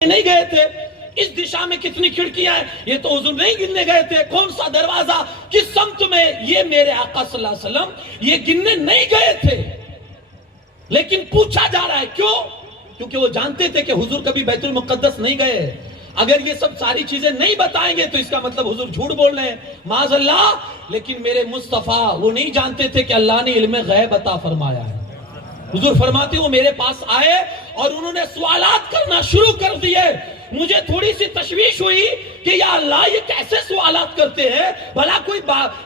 نہیں گئے تھے، اس دشا میں کتنی کھڑکیاں ہیں، یہ تو حضور نہیں گننے گئے تھے، کون سا دروازہ کس سمت میں، یہ میرے آقا صلی اللہ علیہ وسلم یہ گننے نہیں گئے تھے، لیکن پوچھا جا رہا ہے کیوں؟ کیونکہ وہ جانتے تھے کہ حضور کبھی بیت المقدس نہیں گئے۔ اگر یہ سب ساری چیزیں نہیں بتائیں گے تو اس کا مطلب حضور جھوٹ بول رہے ہیں، معاذ اللہ۔ لیکن میرے مصطفیٰ وہ نہیں جانتے تھے کہ اللہ نے علم غیب عطا فرمایا ہے۔ حضور فرماتے وہ میرے پاس آئے اور انہوں نے سوالات کرنا شروع کر دیے۔ مجھے تھوڑی سی تشویش ہوئی کہ یا اللہ یہ کیسے سوالات کرتے ہیں، بھلا کوئی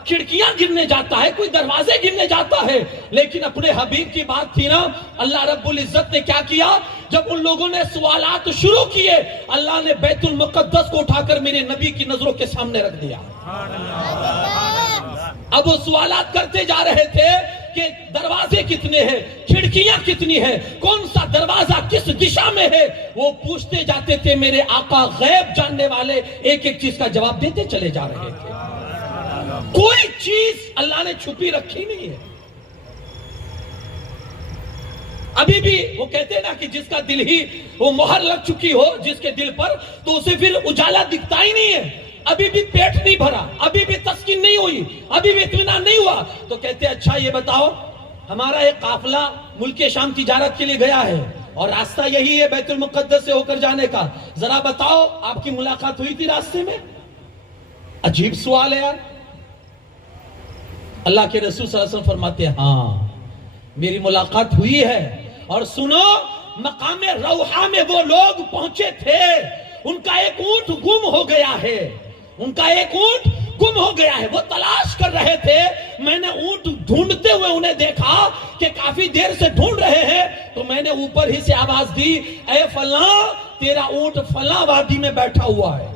کھڑکیاں گرنے جاتا ہے، کوئی دروازے گرنے جاتا ہے، لیکن اپنے حبیب کی بات تھی نا۔ اللہ رب العزت نے کیا کیا؟ جب ان لوگوں نے سوالات شروع کیے، اللہ نے بیت المقدس کو اٹھا کر میرے نبی کی نظروں کے سامنے رکھ دیا۔ اب وہ سوالات کرتے جا رہے تھے کہ دروازے کتنے ہیں، کھڑکیاں کتنی ہیں، کون سا دروازہ کس دشا میں ہے، وہ پوچھتے جاتے تھے۔ میرے آقا غیب جاننے والے ایک ایک چیز کا جواب دیتے چلے جا رہے تھے۔ کوئی چیز اللہ نے چھپی رکھی نہیں ہے۔ ابھی بھی وہ کہتے ہیں نا کہ جس کا دل ہی وہ مہر لگ چکی ہو جس کے دل پر، تو اسے پھر اجالا دکھتا ہی نہیں ہے۔ ابھی بھی پیٹ نہیں بھرا، ابھی بھی تسکین نہیں ہوئی، ابھی بھی اطمینان نہیں ہوا، تو کہتے ہیں اچھا یہ بتاؤ، ہمارا ایک قافلہ ملک شام تجارت کے لیے گیا ہے اور راستہ یہی ہے بیت المقدس سے ہو کر جانے کا، ذرا بتاؤ آپ کی ملاقات ہوئی تھی راستے میں؟ عجیب سوال ہے یار۔ اللہ کے رسول صلی اللہ علیہ وسلم فرماتے ہیں ہاں میری ملاقات ہوئی ہے، اور سنو مقام روحہ میں وہ لوگ پہنچے تھے، ان کا ایک اونٹ گم ہو گیا ہے، ان کا ایک اونٹ گم ہو گیا ہے، وہ تلاش کر رہے تھے۔ میں نے اونٹ ڈھونڈتے ہوئے انہیں دیکھا کہ کافی دیر سے ڈھونڈ رہے ہیں، تو میں نے اوپر ہی سے آواز دی، اے فلاں تیرا اونٹ فلاں وادی میں بیٹھا ہوا ہے،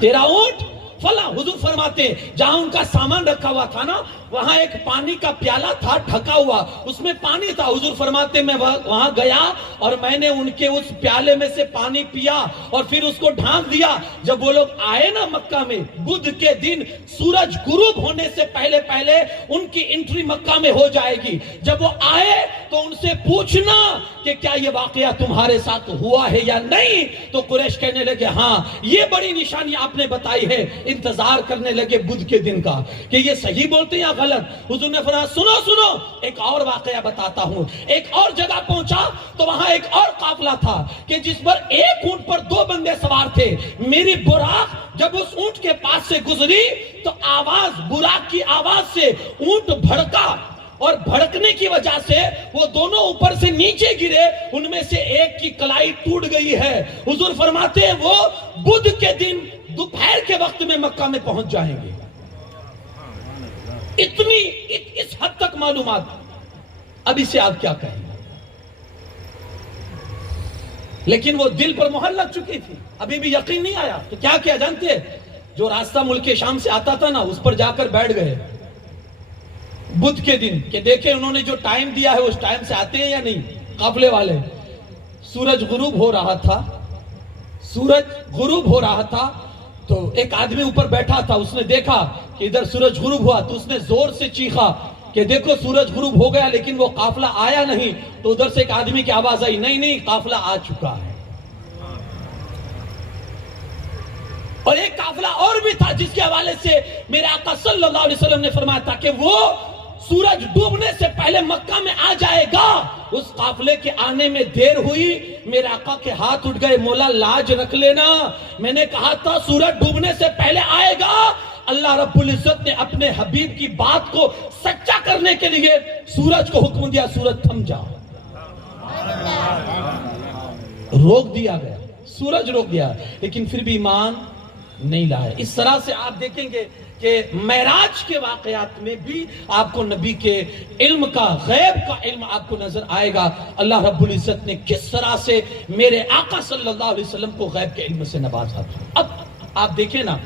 تیرا اونٹ فلاں۔ حضور فرماتے جہاں ان کا سامان رکھا ہوا تھا نا، وہاں ایک پانی کا پیالہ تھا ڈھکا ہوا، اس میں پانی تھا۔ حضور فرماتے میں وہاں گیا اور میں نے ان کے اس پیالے میں سے پانی پیا اور پھر اس کو ڈھانک دیا۔ جب وہ لوگ آئے نا مکہ میں بدھ کے دن، سورج غروب ہونے سے پہلے پہلے ان کی انٹری مکہ میں ہو جائے گی۔ جب وہ آئے تو ان سے پوچھنا کہ کیا یہ واقعہ تمہارے ساتھ ہوا ہے یا نہیں، تو قریش کہنے لگے ہاں یہ بڑی نشانی آپ نے بتائی ہے۔ انتظار کرنے لگے بدھ کے دن کا کہ یہ صحیح بولتے ہیں یا غلط۔ حضور نے فرمایا سنو سنو ایک اور واقعہ بتاتا ہوں۔ ایک اور جگہ پہنچا تو وہاں ایک اور قافلہ تھا کہ جس پر ایک اونٹ پر 2 بندے سوار تھے۔ میری براق جب اس اونٹ کے پاس سے گزری تو آواز، براق کی آواز سے اونٹ بھڑکا، اور بھڑکنے کی وجہ سے وہ دونوں اوپر سے نیچے گرے، ان میں سے ایک کی کلائی ٹوٹ گئی ہے۔ حضور فرماتے ہیں وہ بدھ کے دن دوپہر کے وقت میں مکہ میں پہنچ جائیں گے۔ اتنی اس حد تک معلومات، اب اسے آپ کیا کہیں گے؟ لیکن وہ دل پر مہر لگ چکی تھی، ابھی بھی یقین نہیں آیا۔ تو کیا کیا جانتے ہیں؟ جو راستہ ملک شام سے آتا تھا نا اس پر جا کر بیٹھ گئے بدھ کے دن، کہ دیکھیں انہوں نے جو ٹائم دیا ہے اس ٹائم سے آتے ہیں یا نہیں قافلے والے۔ سورج غروب ہو رہا تھا، سورج غروب ہو رہا تھا، تو ایک آدمی اوپر بیٹھا تھا، اس نے دیکھا کہ ادھر سورج غروب ہوا تو اس نے زور سے چیخا کہ دیکھو سورج غروب ہو گیا، لیکن وہ قافلہ آیا نہیں۔ تو ادھر سے ایک آدمی کی آواز آئی، نہیں نہیں قافلہ آ چکا ہے۔ اور ایک قافلہ اور بھی تھا جس کے حوالے سے میرے آقا صلی اللہ علیہ وسلم نے فرمایا تھا کہ وہ سورج ڈوبنے سے پہلے مکہ میں آ جائے گا۔ اس قافلے کے آنے میں دیر ہوئی، میرے آقا کے ہاتھ اٹھ گئے، مولا لاج رکھ لینا، میں نے کہا تھا سورج ڈوبنے سے پہلے آئے گا۔ اللہ رب العزت نے اپنے حبیب کی بات کو سچا کرنے کے لیے سورج کو حکم دیا، سورج تھم جا، روک دیا گیا، سورج روک دیا، لیکن پھر بھی ایمان نہیں لائے۔ اس طرح سے آپ دیکھیں گے کہ معراج کے واقعات میں بھی آپ کو نبی کے علم کا، غیب کا علم آپ کو نظر آئے گا۔ اللہ رب العزت نے کس طرح سے میرے آقا صلی اللہ علیہ وسلم کو غیب کے علم سے نوازا۔ اب آپ دیکھیں نا،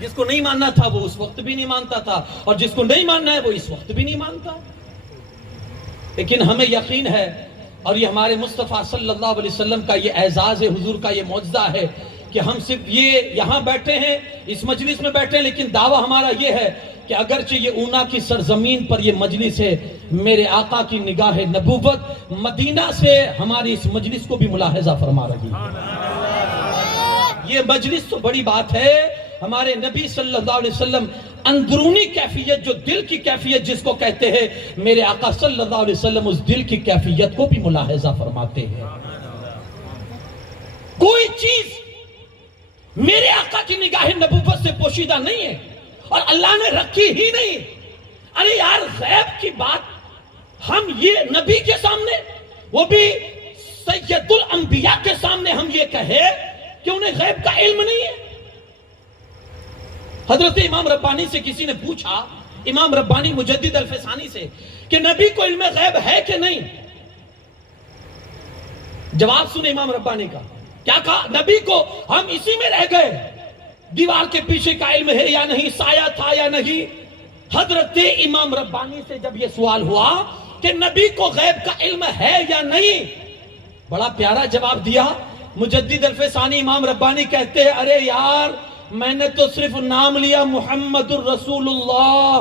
جس کو نہیں ماننا تھا وہ اس وقت بھی نہیں مانتا تھا، اور جس کو نہیں ماننا ہے وہ اس وقت بھی نہیں مانتا، لیکن ہمیں یقین ہے، اور یہ ہمارے مصطفیٰ صلی اللہ علیہ وسلم کا یہ اعزاز ہے، حضور کا یہ معجزہ ہے کہ ہم صرف یہ یہاں بیٹھے ہیں، اس مجلس میں بیٹھے ہیں، لیکن دعویٰ ہمارا یہ ہے کہ اگرچہ یہ اونا کی سرزمین پر یہ مجلس ہے، میرے آقا کی نگاہ نبوت مدینہ سے ہماری اس مجلس کو بھی ملاحظہ فرما رہی ہے۔ یہ مجلس تو بڑی بات ہے، ہمارے نبی صلی اللہ علیہ وسلم اندرونی کیفیت، جو دل کی کیفیت جس کو کہتے ہیں، میرے آقا صلی اللہ علیہ وسلم اس دل کی کیفیت کو بھی ملاحظہ فرماتے ہیں۔ کوئی چیز میرے آقا کی نگاہ نبوت سے پوشیدہ نہیں ہے اور اللہ نے رکھی ہی نہیں۔ ارے یار، غیب کی بات ہم یہ نبی کے سامنے، وہ بھی سید الانبیاء کے سامنے ہم یہ کہے کہ انہیں غیب کا علم نہیں ہے۔ حضرت امام ربانی سے کسی نے پوچھا، امام ربانی مجدد الفسانی سے، کہ نبی کو علم غیب ہے کہ نہیں؟ جواب سنے امام ربانی کا، کیا کہا؟ نبی کو ہم اسی میں رہ گئے، دیوار کے پیچھے کا علم ہے یا نہیں، سایہ تھا یا نہیں۔ حضرت امام ربانی سے جب یہ سوال ہوا کہ نبی کو غیب کا علم ہے یا نہیں، بڑا پیارا جواب دیا مجدد الفسانی امام ربانی کہتے ہیں، ارے یار، میں نے تو صرف نام لیا محمد الرسول اللہ۔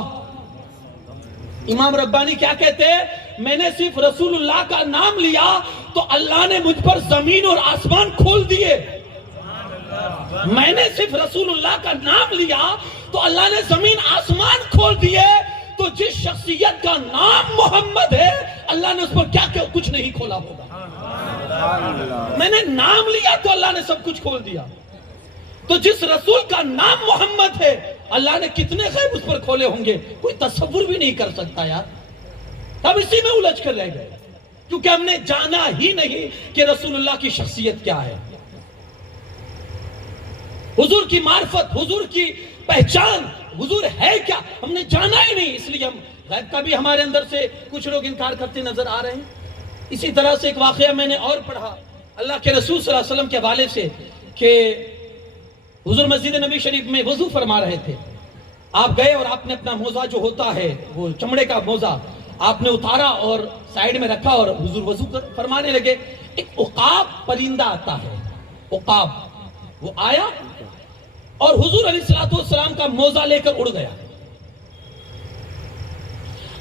امام ربانی کیا کہتے ہیں؟ میں نے صرف رسول اللہ کا نام لیا تو اللہ نے مجھ پر زمین اور آسمان کھول دیے۔ میں نے صرف رسول اللہ کا نام لیا تو اللہ نے زمین آسمان کھول دیے۔ تو جس شخصیت کا نام محمد ہے، اللہ نے اس پر کیا کچھ نہیں کھولا ہوگا؟ میں نے نام لیا تو اللہ نے سب کچھ کھول دیا۔ تو جس رسول کا نام محمد ہے، اللہ نے کتنے غیب اس پر کھولے ہوں گے، کوئی تصور بھی نہیں کر سکتا یار۔ ہم اسی میں الجھ کر رہ گئے کیونکہ ہم نے جانا ہی نہیں کہ رسول اللہ کی شخصیت کیا ہے، حضور کی معرفت، حضور کی پہچان، حضور ہے کیا، ہم نے جانا ہی نہیں۔ اس لیے ہم غیب کا بھی ہمارے اندر سے کچھ لوگ انکار کرتے نظر آ رہے ہیں۔ اسی طرح سے ایک واقعہ میں نے اور پڑھا اللہ کے رسول صلی اللہ علیہ وسلم کے حوالے سے کہ حضور مسجد نبی شریف میں وضو فرما رہے تھے۔ آپ گئے اور آپ نے اپنا موزہ جو ہوتا ہے، وہ چمڑے کا موزہ آپ نے اتارا اور سائیڈ میں رکھا اور حضور وضو فرمانے لگے۔ ایک عقاب پرندہ آتا ہے، عقاب، وہ آیا اور حضور علیہ السلام کا موزہ لے کر اڑ گیا،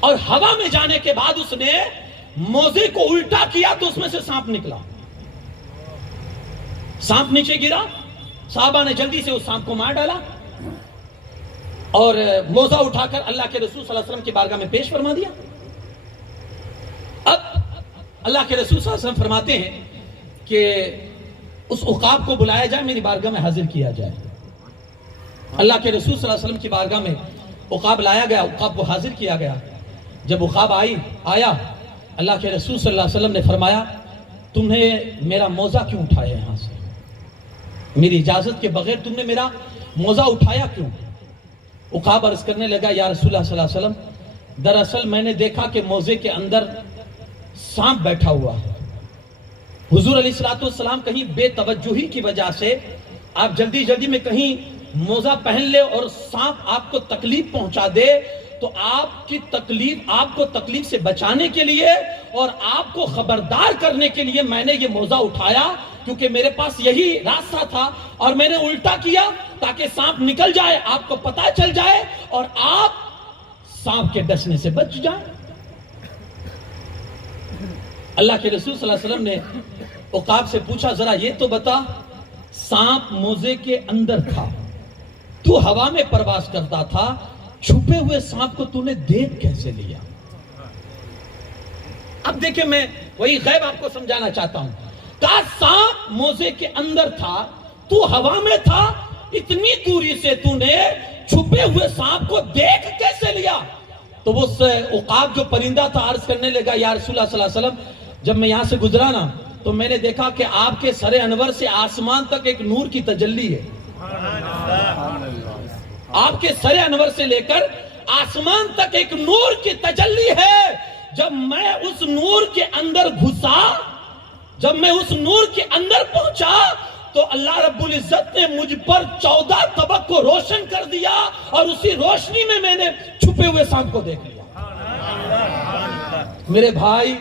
اور ہوا میں جانے کے بعد اس نے موزے کو الٹا کیا تو اس میں سے سانپ نکلا۔ سانپ نیچے گرا، صحابہ نے جلدی سے اس سانپ کو مار ڈالا اور موزہ اٹھا کر اللہ کے رسول صلی اللہ علیہ وسلم کی بارگاہ میں پیش فرما دیا۔ اب اللہ کے رسول صلی اللہ علیہ وسلم فرماتے ہیں کہ اس عقاب کو بلایا جائے، میری بارگاہ میں حاضر کیا جائے۔ اللہ کے رسول صلی اللہ علیہ وسلم کی بارگاہ میں عقاب لایا گیا، عقاب کو حاضر کیا گیا۔ جب عقاب آیا، اللہ کے رسول صلی اللہ علیہ وسلم نے فرمایا، تمہیں میرا موزہ کیوں اٹھایا یہاں سے؟ میری اجازت کے بغیر تم نے میرا موزہ اٹھایا کیوں؟ عقاب عرض کرنے لگا، یا رسول اللہ صلی اللہ علیہ وسلم، دراصل میں نے دیکھا کہ موزے کے اندر سانپ بیٹھا ہوا ہے۔ حضور علیہ السلام کہیں بے توجہی کی وجہ سے آپ جلدی جلدی میں کہیں موزہ پہن لے اور سانپ آپ کو تکلیف پہنچا دے، تو آپ کو تکلیف سے بچانے کے لیے اور آپ کو خبردار کرنے کے لیے میں نے یہ موزہ اٹھایا، کیونکہ میرے پاس یہی راستہ تھا اور میں نے الٹا کیا تاکہ سانپ نکل جائے، آپ کو پتا چل جائے اور آپ سانپ کے ڈسنے سے بچ جائیں۔ اللہ کے رسول صلی اللہ علیہ وسلم نے عقاب سے پوچھا، ذرا یہ تو بتا، سانپ موزے کے اندر تھا، تو ہوا میں پرواز کرتا تھا، چھپے ہوئے سانپ کو تو نے دیکھ کیسے لیا؟ اب دیکھیں، میں وہی غیب آپ کو سمجھانا چاہتا ہوں۔ کہا سانپ موزے کے اندر تھا، تو ہوا میں تھا، اتنی دوری سے تو نے چھپے ہوئے سانپ کو دیکھ کیسے لیا؟ تو وہ عقاب جو پرندہ تھا عرض کرنے لگا، یا رسول اللہ صلی اللہ علیہ وسلم، جب میں یہاں سے گزرا نا تو میں نے دیکھا کہ آپ کے سر انور سے آسمان تک ایک نور کی تجلی ہے۔ آپ کے سر انور سے لے کر آسمان تک ایک نور کی تجلی ہے۔ جب میں اس نور کے اندر گھسا، جب میں اس نور کے اندر پہنچا تو اللہ رب العزت نے مجھ پر 14 طبق کو روشن کر دیا اور اسی روشنی میں نے چھپے ہوئے سانپ کو دیکھ لیا۔ میرے بھائی،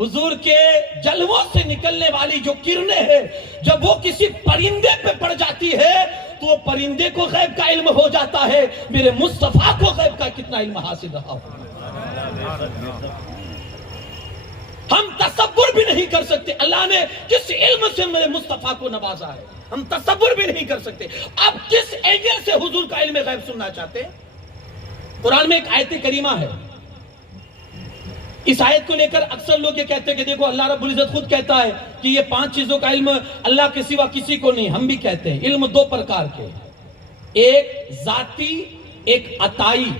حضور کے جلووں سے نکلنے والی جو کرنیں ہیں، جب وہ کسی پرندے پہ پڑ جاتی ہے تو وہ پرندے کو غیب کا علم ہو جاتا ہے، میرے مصطفیٰ کو غیب کا کتنا علم حاصل رہا ہو۔ ہم تصور بھی نہیں کر سکتے اللہ نے جس علم سے میرے مصطفیٰ کو نوازا ہے، ہم تصور بھی نہیں کر سکتے۔ اب کس اینگل سے حضور کا علم غیب سننا چاہتے ہیں؟ قرآن میں ایک آیت کریمہ ہے، اس آیت کو لے کر اکثر لوگ یہ کہتے ہیں کہ دیکھو اللہ رب العزت خود کہتا ہے کہ یہ 5 چیزوں کا علم اللہ کے سوا کسی کو نہیں۔ ہم بھی کہتے ہیں علم 2 پرکار کے، ایک ذاتی، ایک عطائی۔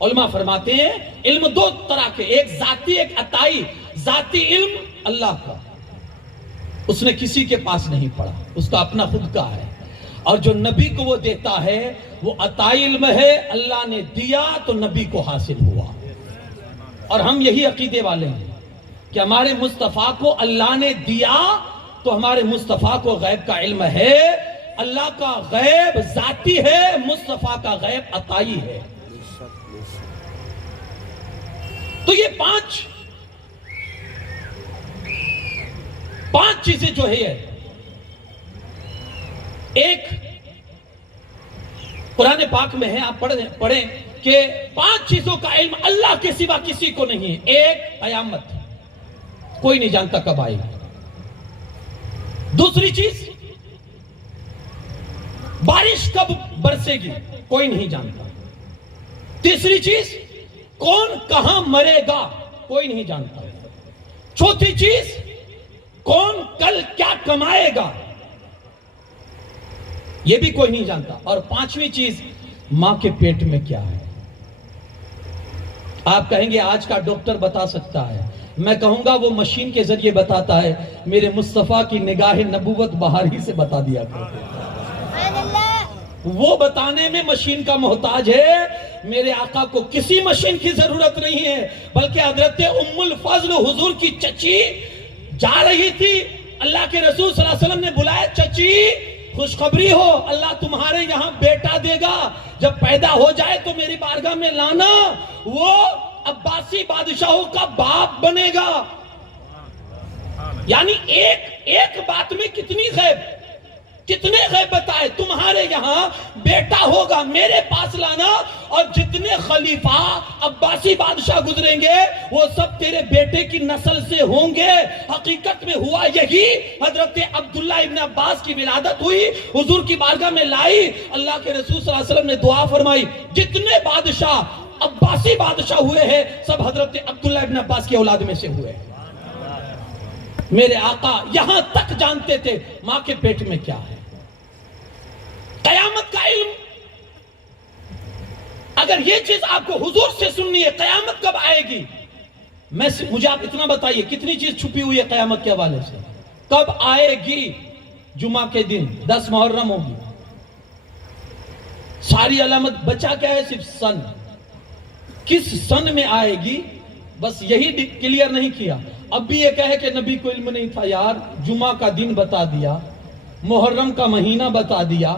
علماء فرماتے ہیں علم 2 طرح کے، ایک ذاتی، ایک عطائی۔ ذاتی علم اللہ کا، اس نے کسی کے پاس نہیں پڑھا، اس کا اپنا خود کا ہے، اور جو نبی کو وہ دیتا ہے وہ عطائی علم ہے، اللہ نے دیا تو نبی کو حاصل ہوا۔ اور ہم یہی عقیدے والے ہیں کہ ہمارے مصطفیٰ کو اللہ نے دیا تو ہمارے مصطفیٰ کو غیب کا علم ہے۔ اللہ کا غیب ذاتی ہے، مصطفیٰ کا غیب عطائی ہے۔ تو یہ 5 چیزیں جو ہے، ایک قرآن پاک میں ہے، آپ پڑھیں کہ 5 چیزوں کا علم اللہ کے سوا کسی کو نہیں ہے۔ ایک قیامت، کوئی نہیں جانتا کب آئے گی۔ دوسری چیز بارش کب برسے گی، کوئی نہیں جانتا۔ تیسری چیز کون کہاں مرے گا، کوئی نہیں جانتا۔ چوتھی چیز کون کل کیا کمائے گا، یہ بھی کوئی نہیں جانتا۔ اور 5ویں چیز ماں کے پیٹ میں کیا ہے۔ آپ کہیں گے آج کا ڈاکٹر بتا سکتا ہے، میں کہوں گا وہ مشین کے ذریعے بتاتا ہے، میرے مصطفیٰ کی نگاہ نبوت باہر ہی سے بتا دیا کرتے ہیں۔ وہ بتانے میں مشین کا محتاج ہے، میرے آقا کو کسی مشین کی ضرورت نہیں ہے، بلکہ حضرت ام الفضل حضور کی چچی جا رہی تھی، اللہ کے رسول صلی اللہ علیہ وسلم نے بلایا، چچی خوشخبری ہو، اللہ تمہارے یہاں بیٹا دے گا، جب پیدا ہو جائے تو میری بارگاہ میں لانا، وہ عباسی بادشاہوں کا باپ بنے گا۔ یعنی ایک بات میں کتنے غیب بتائے، تمہارے یہاں بیٹا ہوگا، میرے پاس لانا، اور جتنے خلیفہ عباسی بادشاہ گزریں گے وہ سب تیرے بیٹے کی نسل سے ہوں گے۔ حقیقت میں ہوا یہی، حضرت عبداللہ ابن عباس کی ولادت ہوئی، حضور کی بارگاہ میں لائی، اللہ کے رسول صلی اللہ علیہ وسلم نے دعا فرمائی، جتنے بادشاہ عباسی بادشاہ ہوئے ہیں سب حضرت عبداللہ ابن عباس کی اولاد میں سے ہوئے۔ میرے آقا یہاں تک جانتے تھے ماں کے پیٹ میں کیا ہے۔ قیامت کا علم، اگر یہ چیز آپ کو حضور سے سننی ہے، قیامت کب آئے گی، مجھے آپ اتنا بتائیے کتنی چیز چھپی ہوئی ہے قیامت کے حوالے سے۔ کب آئے گی؟ جمعہ کے دن 10 محرم ہوگی، ساری علامت، بچا کیا ہے صرف سن، کس سن میں آئے گی بس یہی کلیئر نہیں کیا۔ اب بھی یہ کہے کہ نبی کو علم نہیں تھا، یار جمعہ کا دن بتا دیا، محرم کا مہینہ بتا دیا،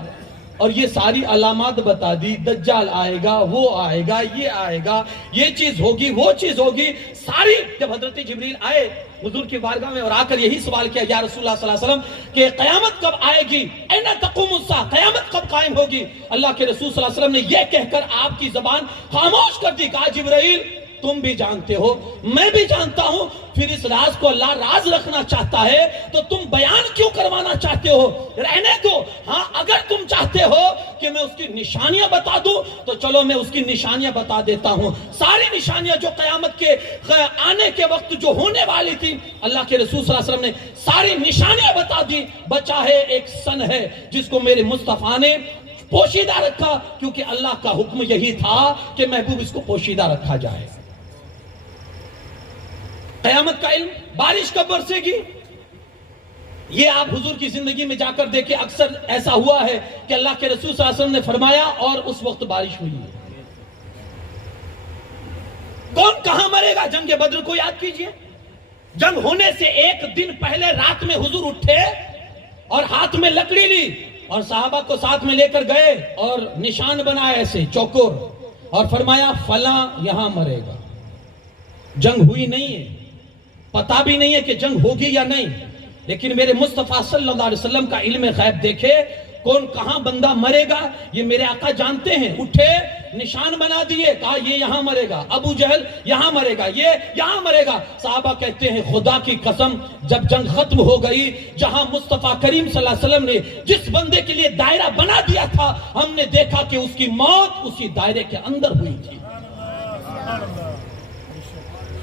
اور یہ ساری علامات بتا دی، دجال آئے گا، وہ آئے گا، یہ آئے گا، یہ چیز ہوگی، وہ چیز ہوگی، ساری۔ جب حضرت جبریل آئے حضور کی بارگاہ میں اور آ کر یہی سوال کیا، یا رسول اللہ صلی اللہ علیہ وسلم کہ قیامت کب آئے گی، این تقوم الساعہ، قیامت کب قائم ہوگی، اللہ کے رسول صلی اللہ علیہ وسلم نے یہ کہہ کر آپ کی زبان خاموش کر دی، کہا جبرائیل تم بھی جانتے ہو، میں بھی جانتا ہوں، پھر اس راز کو اللہ راز رکھنا چاہتا ہے تو تم بیان کیوں کروانا چاہتے ہو، رہنے دو۔ ہاں اگر تم چاہتے ہو کہ میں اس کی نشانیاں بتا دوں تو چلو میں اس کی نشانیاں بتا دیتا ہوں، ساری نشانیاں جو قیامت کے آنے کے وقت جو ہونے والی تھی، اللہ کے رسول صلی اللہ علیہ وسلم نے ساری نشانیاں بتا دی۔ بچا ہے ایک سن ہے جس کو میرے مصطفیٰ نے پوشیدہ رکھا، کیونکہ اللہ کا حکم یہی تھا کہ محبوب اس کو پوشیدہ رکھا جائے۔ قیامت کا علم، بارش کب برسے گی، یہ آپ حضور کی زندگی میں جا کر دیکھیں، اکثر ایسا ہوا ہے کہ اللہ کے رسول صلی اللہ علیہ وسلم نے فرمایا اور اس وقت بارش ہوئی ہے۔ کون کہاں مرے گا، جنگ بدر کو یاد کیجئے، جنگ ہونے سے ایک دن پہلے رات میں حضور اٹھے اور ہاتھ میں لکڑی لی اور صحابہ کو ساتھ میں لے کر گئے اور نشان بنائے ایسے چوکور، اور فرمایا فلاں یہاں مرے گا۔ جنگ ہوئی نہیں ہے، پتا بھی نہیں ہے کہ جنگ ہوگی یا نہیں، لیکن میرے مصطفیٰ صلی اللہ علیہ وسلم کا علم غیب دیکھے، کون کہاں بندہ مرے گا یہ میرے آقا جانتے ہیں. اٹھے نشان بنا دیے, کہا یہ یہاں مرے گا, ابو جہل یہاں مرے گا, یہ یہاں مرے گا. صحابہ کہتے ہیں خدا کی قسم جب جنگ ختم ہو گئی, جہاں مصطفیٰ کریم صلی اللہ علیہ وسلم نے جس بندے کے لیے دائرہ بنا دیا تھا, ہم نے دیکھا کہ اس کی موت اسی دائرے کے اندر ہوئی تھی.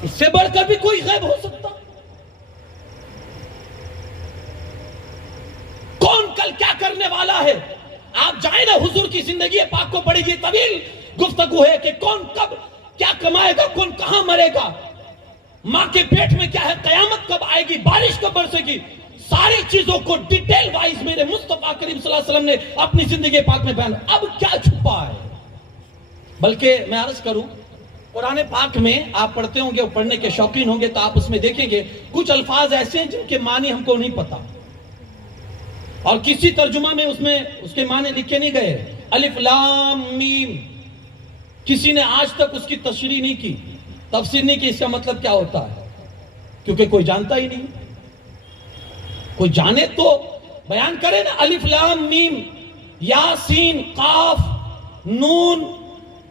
اس سے بڑھ کر بھی کوئی غیب ہو سکتا؟ کون کل کیا کرنے والا ہے؟ آپ جائیں نا حضور کی زندگی پاک کو پڑھیں گے, طویل گفتگو ہے کہ کون کب کیا کمائے گا, کون کہاں مرے گا, ماں کے پیٹ میں کیا ہے, قیامت کب آئے گی, بارش کب برسے گی. ساری چیزوں کو ڈیٹیل وائز میرے مصطفیٰ کریم صلی اللہ علیہ وسلم نے اپنی زندگی پاک میں بیان. اب کیا چھپا ہے؟ بلکہ میں عرض کروں, قرآن پاک میں آپ پڑھتے ہوں گے, پڑھنے کے شوقین ہوں گے تو آپ اس میں دیکھیں گے کچھ الفاظ ایسے ہیں جن کے معنی ہم کو نہیں پتا, اور کسی ترجمہ میں اس کے معنی لکھے نہیں گئے. الف لام میم, کسی نے آج تک اس کی تشریح نہیں کی, تفسیر نہیں کی اس کا مطلب کیا ہوتا ہے, کیونکہ کوئی جانتا ہی نہیں. کوئی جانے تو بیان کرے نا. الف لام میم, یاسین قاف نون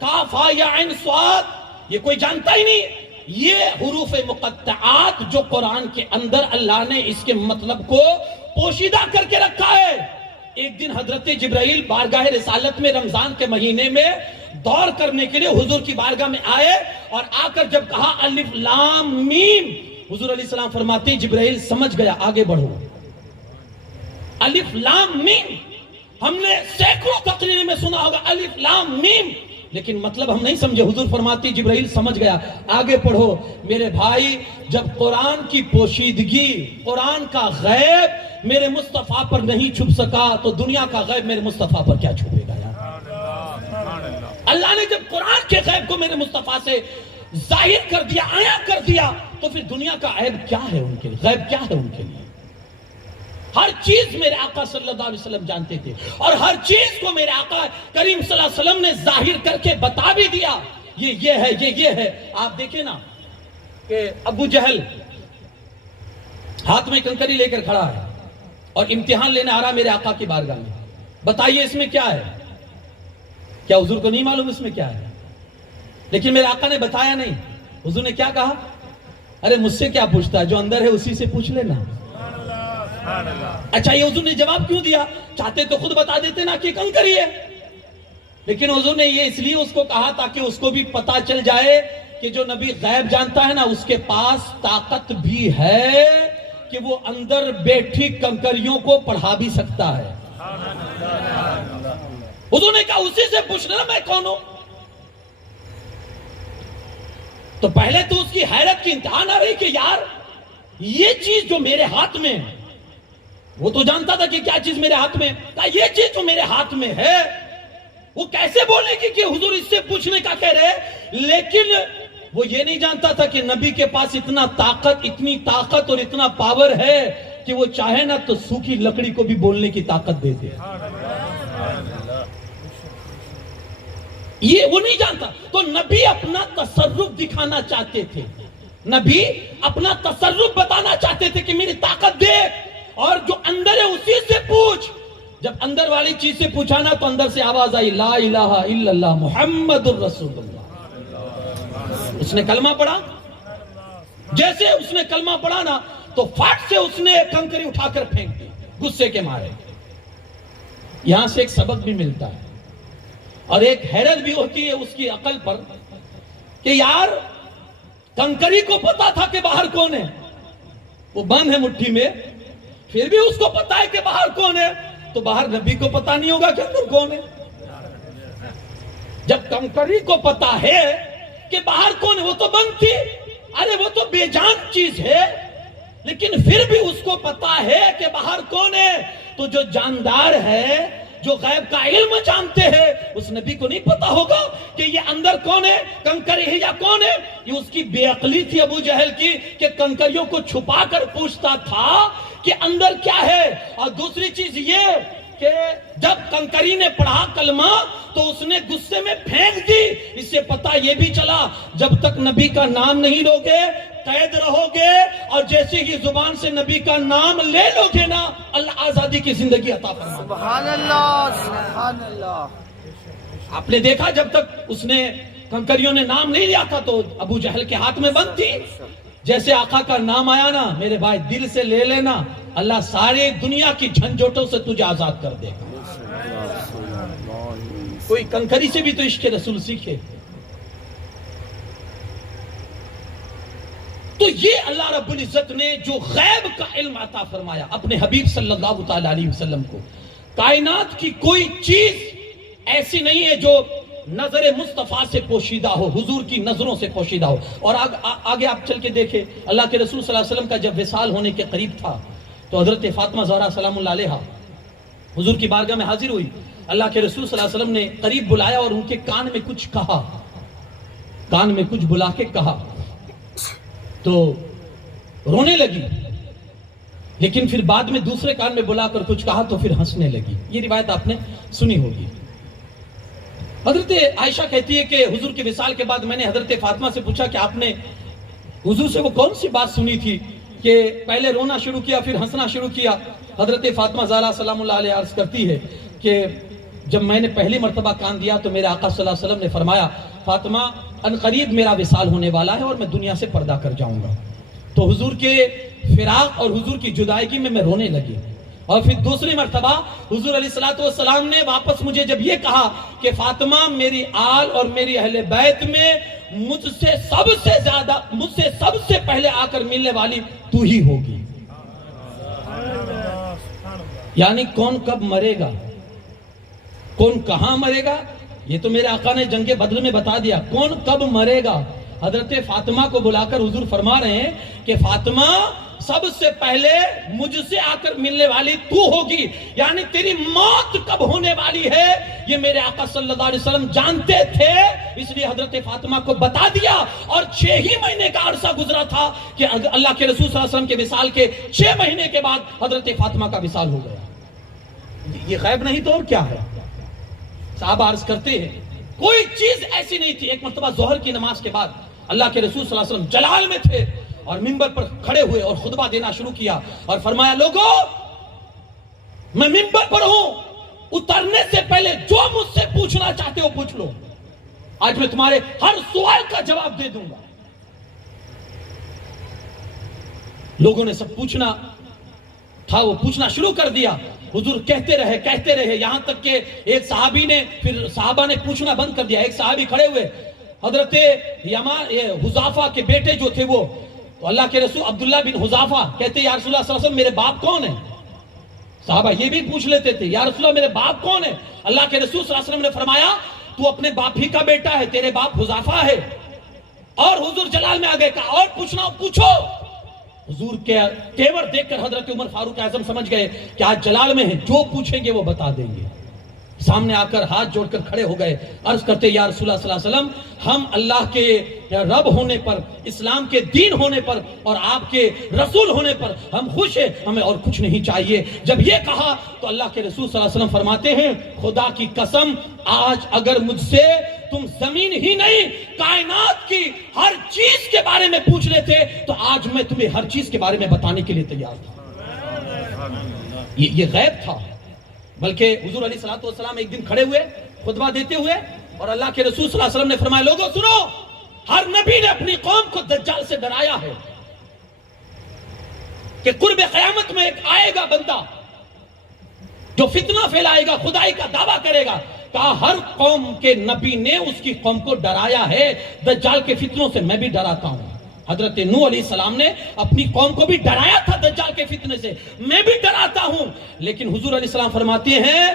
کاف ہا یا عین صاد, یہ کوئی جانتا ہی نہیں. یہ حروف مقطعات جو قرآن کے اندر اللہ نے اس کے مطلب کو پوشیدہ کر کے رکھا ہے. ایک دن حضرت جبرائیل بارگاہ رسالت میں رمضان کے مہینے میں دور کرنے کے لیے حضور کی بارگاہ میں آئے, اور آ کر جب کہا الف لام میم, حضور علیہ السلام فرماتے ہیں جبرائیل سمجھ گیا, آگے بڑھو. الف لام میم ہم نے سینکڑوں تقریر میں سنا ہوگا, الف لام میم, لیکن مطلب ہم نہیں سمجھے. حضور فرماتی جبرائیل سمجھ گیا, آگے پڑھو. میرے بھائی, جب قرآن کی پوشیدگی, قرآن کا غیب میرے مصطفیٰ پر نہیں چھپ سکا, تو دنیا کا غیب میرے مصطفیٰ پر کیا چھپے گا یار؟ اللہ نے جب قرآن کے غیب کو میرے مصطفیٰ سے ظاہر کر دیا, عیاں کر دیا, تو پھر دنیا کا عیب کیا ہے ان کے لیے, غیب کیا ہے ان کے لیے؟ ہر چیز میرے آقا صلی اللہ علیہ وسلم جانتے تھے, اور ہر چیز کو میرے آقا کریم صلی اللہ علیہ وسلم نے ظاہر کر کے بتا بھی دیا. یہ ہے, یہ ہے. آپ دیکھیں نا کہ ابو جہل ہاتھ میں کنکری لے کر کھڑا ہے اور امتحان لینے آ رہا میرے آقا کی بارگاہ میں. بتائیے اس میں کیا ہے؟ کیا حضور کو نہیں معلوم اس میں کیا ہے؟ لیکن میرے آقا نے بتایا نہیں. حضور نے کیا کہا؟ ارے مجھ سے کیا پوچھتا ہے, جو اندر ہے اسی سے پوچھ لینا. اچھا, یہ حضور نے جواب کیوں دیا؟ چاہتے تو خود بتا دیتے نا کہ کنکری ہے, لیکن حضور نے یہ اس لیے اس کو کہا تاکہ اس کو بھی پتا چل جائے کہ جو نبی غیب جانتا ہے نا, اس کے پاس طاقت بھی ہے کہ وہ اندر بیٹھی کنکریوں کو پڑھا بھی سکتا ہے. حضور نے کہا اسی سے پوچھ لینا میں کون ہوں. تو پہلے تو اس کی حیرت کی انتہا نہ رہی کہ یار یہ چیز جو میرے ہاتھ میں ہے, وہ تو جانتا تھا کہ کیا چیز میرے ہاتھ میں, کہا یہ چیز جو میرے ہاتھ میں ہے وہ کیسے بولے گی کہ حضور اس سے پوچھنے کا کہہ رہے. لیکن وہ یہ نہیں جانتا تھا کہ نبی کے پاس اتنا طاقت, اتنی طاقت اور اتنا پاور ہے کہ وہ چاہے نا تو سوکھی لکڑی کو بھی بولنے کی طاقت دے دے. یہ وہ نہیں جانتا. تو نبی اپنا تصرف دکھانا چاہتے تھے, نبی اپنا تصرف بتانا چاہتے تھے کہ میری طاقت دے, اور جو اندر ہے اسی سے پوچھ. جب اندر والی چیز سے پوچھا نا تو اندر سے آواز آئی, لا الہ الا اللہ محمد الرسول اللہ. اس نے کلمہ پڑھا. جیسے اس نے کلمہ پڑھا نا تو فٹ سے اس نے کنکری اٹھا کر پھینک دی غصے کے مارے. یہاں سے ایک سبق بھی ملتا ہے اور ایک حیرت بھی ہوتی ہے اس کی عقل پر کہ یار کنکری کو پتا تھا کہ باہر کون ہے, وہ بند ہے مٹھی میں, پھر بھی اس کو پتا ہے کہ باہر کون ہے, تو باہر نبی کو پتا نہیں ہوگا کہ اندر کون ہے. جب کنکری کو پتا ہے کہ باہر کون ہے, وہ تو بند تھی, ارے وہ تو بے جان چیز ہے, لیکن پھر بھی اس کو پتا ہے کہ باہر کون ہے. تو جو جاندار ہے, جو غیب کا علم جانتے ہیں, اس نبی کو نہیں پتا ہوگا کہ یہ اندر کون ہے, کنکری ہے یا کون ہے. یہ اس کی بے عقلی تھی ابو جہل کی کہ کنکریوں کو چھپا کر پوچھتا تھا کہ اندر کیا ہے. اور دوسری چیز یہ کہ جب کنکری نے پڑھا کلمہ تو اس نے غصے میں پھینک دی. اس سے پتا یہ بھی چلا جب تک نبی کا نام نہیں لوگے قید رہو گے اور جیسے ہی زبان سے نبی کا نام لے لو گے نا اللہ آزادی کی زندگی عطا فرمائے. سبحان اللہ سبحان اللہ. آپ نے دیکھا جب تک اس نے کنکریوں نے نام نہیں لیا تھا تو ابو جہل کے ہاتھ میں بند تھی. جیسے آقا کا نام آیا نا میرے بھائی دل سے لے لینا, اللہ ساری دنیا کی جھنجھوٹوں سے تجھے آزاد کر دے گا. کوئی کنکری سے بھی تو عشق رسول سیکھے. تو یہ اللہ رب العزت نے جو غیب کا علم عطا فرمایا اپنے حبیب صلی اللہ تعالی علیہ وسلم کو. کائنات کی کوئی چیز ایسی نہیں ہے جو نظر مصطفیٰ سے پوشیدہ ہو, حضور کی نظروں سے پوشیدہ ہو. اور آگے آپ چل کے دیکھیں اللہ کے رسول صلی اللہ علیہ وسلم کا جب وصال ہونے کے قریب تھا تو حضرت فاطمہ زہرا سلام اللہ علیہا حضور کی بارگاہ میں حاضر ہوئی. اللہ کے رسول صلی اللہ علیہ وسلم نے قریب بلایا اور ان کے کان میں کچھ کہا, کان میں کچھ بلا کے کہا تو رونے لگی. لیکن پھر بعد میں دوسرے کان میں بلا کر کچھ کہا تو پھر ہنسنے لگی. یہ روایت آپ نے سنی ہوگی. حضرت عائشہ کہتی ہے کہ حضور کے وصال کے بعد میں نے حضرت فاطمہ سے پوچھا کہ آپ نے حضور سے وہ کون سی بات سنی تھی کہ پہلے رونا شروع کیا پھر ہنسنا شروع کیا. حضرت فاطمہ زہرا سلام اللہ علیہ عرض کرتی ہے کہ جب میں نے پہلی مرتبہ کان دیا تو میرے آقا صلی اللہ علیہ وسلم نے فرمایا فاطمہ ان قریب میرا وصال ہونے والا ہے اور میں دنیا سے پردہ کر جاؤں گا. تو حضور کے فراق اور حضور کی جدائیگی میں رونے لگی. اور پھر دوسری مرتبہ حضور علیہ الصلوۃ والسلام نے واپس مجھے جب یہ کہا کہ فاطمہ میری آل اور میری اہل بیت میں مجھ سے سب سے پہلے آ کر ملنے والی تو ہی ہوگی. یعنی کون کب مرے گا, کون کہاں مرے گا, یہ تو میرے آقا نے جنگ بدر میں بتا دیا. کون کب مرے گا, حضرت فاطمہ کو بلا کر حضور فرما رہے ہیں کہ فاطمہ سب سے پہلے مجھ سے آ کر ملنے والی تو ہوگی. یعنی تیری موت کب ہونے والی ہے یہ میرے آقا صلی اللہ علیہ وسلم جانتے تھے, اس لیے حضرت فاطمہ کو بتا دیا. اور 6 ہی مہینے کا عرصہ گزرا تھا کہ اللہ کے رسول صلی اللہ علیہ وسلم کے وصال کے 6 مہینے کے بعد حضرت فاطمہ کا وصال ہو گیا. یہ غیب نہیں تو اور کیا ہے. صحابہ عرض کرتے ہیں کوئی چیز ایسی نہیں تھی. ایک مرتبہ ظہر کی نماز کے بعد اللہ کے رسول صلی اللہ علیہ وسلم جلال میں تھے اور منبر پر کھڑے ہوئے اور خطبہ دینا شروع کیا اور فرمایا لوگوں میں منبر پر ہوں, اترنے سے پہلے جو مجھ سے پوچھنا چاہتے ہو پوچھ لو, آج میں تمہارے ہر سوال کا جواب دے دوں گا. لوگوں نے سب پوچھنا تھا وہ پوچھنا شروع کر دیا. حضور کہتے رہے یہاں تک کہ ایک صحابی نے پھر صحابہ نے پوچھنا بند کر دیا. ایک صحابی کھڑے ہوئے حضرت حذافہ کے بیٹے جو تھے وہ, تو اللہ کے رسول عبداللہ بن حذافہ کہتے یا رسول اللہ صلی اللہ علیہ وسلم میرے باپ کون ہیں. صحابہ یہ بھی پوچھ لیتے تھے یا رسول اللہ میرے باپ کون ہیں. اللہ کے رسول صلی اللہ علیہ وسلم نے فرمایا تو اپنے باپ ہی کا بیٹا ہے, تیرے باپ حذافہ ہے. اور حضور جلال میں آگے کہا اور پوچھنا پوچھو. حضور کے تیور دیکھ کر حضرت عمر فاروق اعظم سمجھ گئے کہ آج جلال میں ہیں, جو پوچھیں گے وہ بتا دیں گے. سامنے آ کر ہاتھ جوڑ کر کھڑے ہو گئے, عرض کرتے یا رسول اللہ صلی اللہ علیہ وسلم ہم اللہ کے رب ہونے پر, اسلام کے دین ہونے پر اور آپ کے رسول ہونے پر ہم خوش ہیں, ہمیں اور کچھ نہیں چاہیے. جب یہ کہا تو اللہ کے رسول صلی اللہ علیہ وسلم فرماتے ہیں خدا کی قسم آج اگر مجھ سے تم زمین ہی نہیں کائنات کی ہر چیز کے بارے میں پوچھ لیتے تو آج میں تمہیں ہر چیز کے بارے میں بتانے کے لیے تیار تھا. یہ غیب تھا. بلکہ حضور علیہ الصلوۃ والسلام ایک دن کھڑے ہوئے خطبہ دیتے ہوئے اور اللہ کے رسول صلی اللہ علیہ وسلم نے فرمایا لوگوں سنو, ہر نبی نے اپنی قوم کو دجال سے ڈرایا ہے کہ قرب قیامت میں ایک آئے گا بندہ جو فتنہ پھیلائے گا, خدائی کا دعویٰ کرے گا. کہا ہر قوم کے نبی نے اس کی قوم کو ڈرایا ہے, دجال کے فتنوں سے میں بھی ڈراتا ہوں. حضرت نوح علیہ السلام نے اپنی قوم کو بھی ڈرایا تھا دجال کے فتنے سے, میں بھی ڈراتا ہوں. لیکن حضور علیہ السلام فرماتے ہیں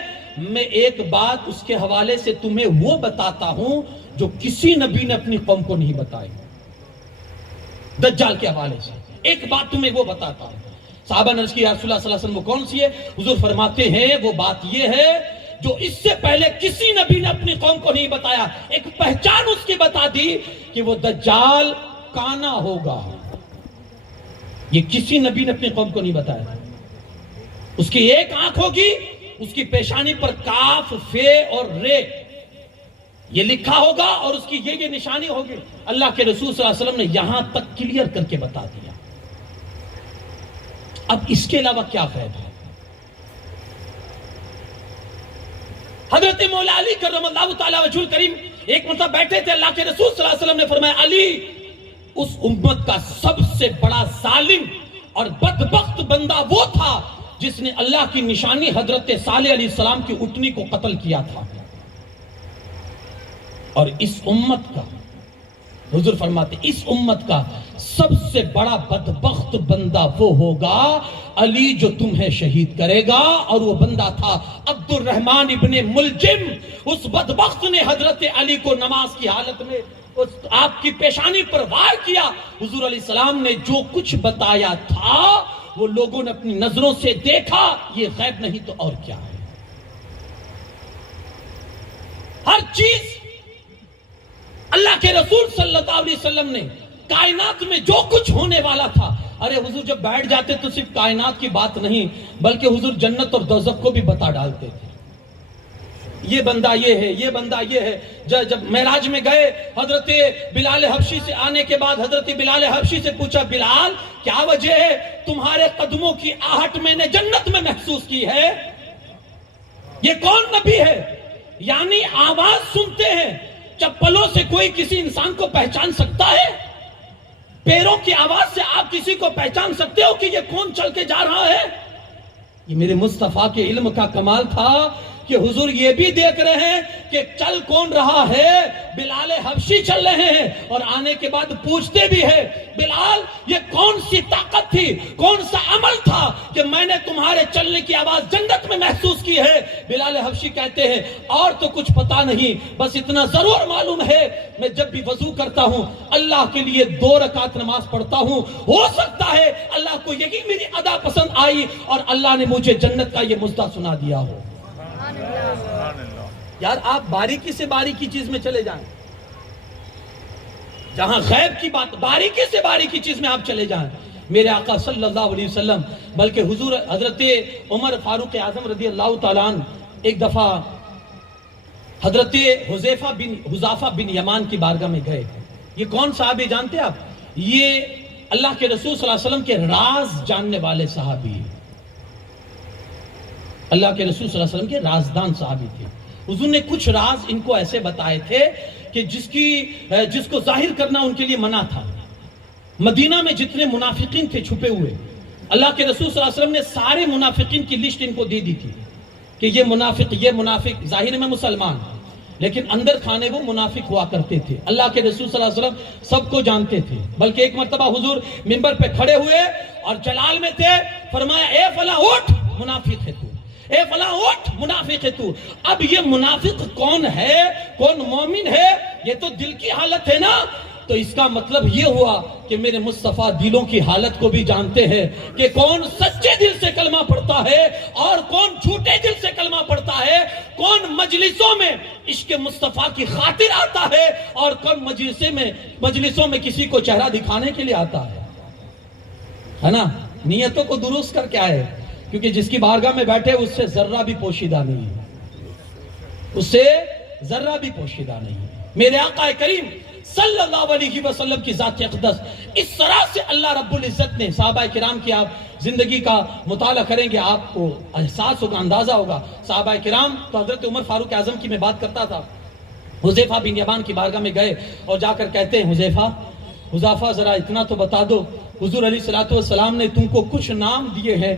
میں ایک بات اس کے حوالے سے تمہیں وہ بتاتا ہوں جو کسی نبی نے اپنی قوم کو نہیں بتائی. دجال کے حوالے سے ایک بات تمہیں وہ بتاتا ہوں. صحابہ نے عرض کیا یا رسول اللہ صلی اللہ علیہ وسلم وہ کون سی ہے. حضور فرماتے ہیں وہ بات یہ ہے جو اس سے پہلے کسی نبی نے اپنی قوم کو نہیں بتایا. ایک پہچان اس کی بتا دی کہ وہ دجال کانا ہوگا. یہ کسی نبی نے اپنی قوم کو نہیں بتایا. اس کی ایک آنکھ ہوگی, اس کی پیشانی پر کاف فے اور رے, یہ لکھا ہوگا اور اس کی یہ نشانی ہوگی. اللہ کے رسول صلی اللہ علیہ وسلم نے یہاں تک کلیئر کر کے بتا دیا. اب اس کے علاوہ کیا فائدہ ہے؟ حضرت مولا علی کرم اللہ تعالی وجہ الکریم ایک مرتبہ بیٹھے تھے. اللہ کے رسول صلی اللہ علیہ وسلم نے فرمایا علی اس امت کا سب سے بڑا ظالم اور بدبخت بندہ وہ تھا جس نے اللہ کی نشانی حضرت صالح علیہ السلام کی اٹھنی کو قتل کیا تھا. اور اس امت کا حضور فرماتے اس امت کا سب سے بڑا بدبخت بندہ وہ ہوگا علی جو تمہیں شہید کرے گا. اور وہ بندہ تھا عبد الرحمن ابن ملجم. اس بدبخت نے حضرت علی کو نماز کی حالت میں آپ کی پیشانی پر وار کیا. حضور علیہ السلام نے جو کچھ بتایا تھا وہ لوگوں نے اپنی نظروں سے دیکھا. یہ غیب نہیں تو اور کیا ہے. ہر چیز اللہ کے رسول صلی اللہ علیہ وسلم نے کائنات میں جو کچھ ہونے والا تھا. ارے حضور جب بیٹھ جاتے تو صرف کائنات کی بات نہیں بلکہ حضور جنت اور دوزخ کو بھی بتا ڈالتے تھے. یہ بندہ یہ ہے, یہ بندہ یہ ہے. جب معراج میں گئے حضرت بلال حبشی سے آنے کے بعد حضرت بلال حبشی سے پوچھا بلال کیا وجہ ہے تمہارے قدموں کی آہٹ میں نے جنت میں محسوس کی ہے؟ یہ کون نبی ہے؟ یعنی آواز سنتے ہیں. چپلوں سے کوئی کسی انسان کو پہچان سکتا ہے؟ پیروں کی آواز سے آپ کسی کو پہچان سکتے ہو کہ یہ کون چل کے جا رہا ہے؟ یہ میرے مصطفیٰ کے علم کا کمال تھا کہ حضور یہ بھی دیکھ رہے ہیں کہ چل کون رہا ہے. بلال حبشی چل رہے ہیں اور آنے کے بعد پوچھتے بھی ہیں بلال یہ کون سی طاقت تھی, کون سا عمل تھا کہ میں نے تمہارے چلنے کی آواز جنت میں محسوس کی ہے؟ بلال حبشی کہتے ہیں اور تو کچھ پتا نہیں, بس اتنا ضرور معلوم ہے میں جب بھی وضو کرتا ہوں اللہ کے لیے 2 رکعت نماز پڑھتا ہوں. ہو سکتا ہے اللہ کو یہی میری ادا پسند آئی اور اللہ نے مجھے جنت کا یہ مژدہ سنا دیا ہو. یار آپ باریکی سے باریکی چیز میں چلے جائیں, جہاں غیب کی بات باریکی سے باریکی چیز میں آپ چلے جائیں. میرے آقا صلی اللہ علیہ وسلم بلکہ حضور حضرت عمر فاروق اعظم رضی اللہ تعالیٰ عنہ ایک دفعہ حضرت حذیفہ بن یمان کی بارگاہ میں گئے. یہ کون صحابی جانتے آپ؟ یہ اللہ کے رسول صلی اللہ علیہ وسلم کے راز جاننے والے صحابی, اللہ کے رسول صلی اللہ علیہ وسلم کے رازدان صحابی تھے. حضور نے کچھ راز ان کو ایسے بتائے تھے کہ جس کو ظاہر کرنا ان کے لیے منع تھا. مدینہ میں جتنے منافقین تھے چھپے ہوئے, اللہ کے رسول صلی اللہ علیہ وسلم نے سارے منافقین کی لسٹ ان کو دے دی تھی کہ یہ منافق ظاہر میں مسلمان لیکن اندر کھانے وہ منافق ہوا کرتے تھے. اللہ کے رسول صلی اللہ علیہ وسلم سب کو جانتے تھے. بلکہ ایک مرتبہ حضور منبر پہ کھڑے ہوئے اور جلال میں تھے, فرمایا اے فلاں اٹھ منافق ہے تو, اے فلاں اٹھ منافق ہے تو. اب یہ منافق کون ہے, کون مومن ہے؟ یہ تو دل کی حالت ہے نا. تو اس کا مطلب یہ ہوا کہ میرے مصطفیٰ دلوں کی حالت کو بھی جانتے ہیں کہ کون سچے دل سے کلمہ پڑھتا ہے اور کون جھوٹے دل سے کلمہ پڑھتا ہے, کون مجلسوں میں عشق مصطفیٰ کی خاطر آتا ہے اور کون مجلسوں میں کسی کو چہرہ دکھانے کے لیے آتا ہے نا. نیتوں کو درست کر کے آئے, کیونکہ جس کی بارگاہ میں بیٹھے اس سے ذرہ بھی پوشیدہ نہیں ہے, اس سے ذرہ بھی پوشیدہ نہیں ہے. میرے آقا کریم صلی اللہ علیہ وسلم کی ذات اقدس اس طرح سے اللہ رب العزت نے صحابہ کرام کی آپ زندگی کا مطالعہ کریں گے آپ کو احساس ہوگا, اندازہ ہوگا. صحابہ کرام تو حضرت عمر فاروق اعظم کی میں بات کرتا تھا, حذیفہ بن یمان کی بارگاہ میں گئے اور جا کر کہتے ہیں حذیفہ ذرا اتنا تو بتا دو, حضور علیہ الصلوۃ والسلام نے تم کو کچھ نام دیے ہیں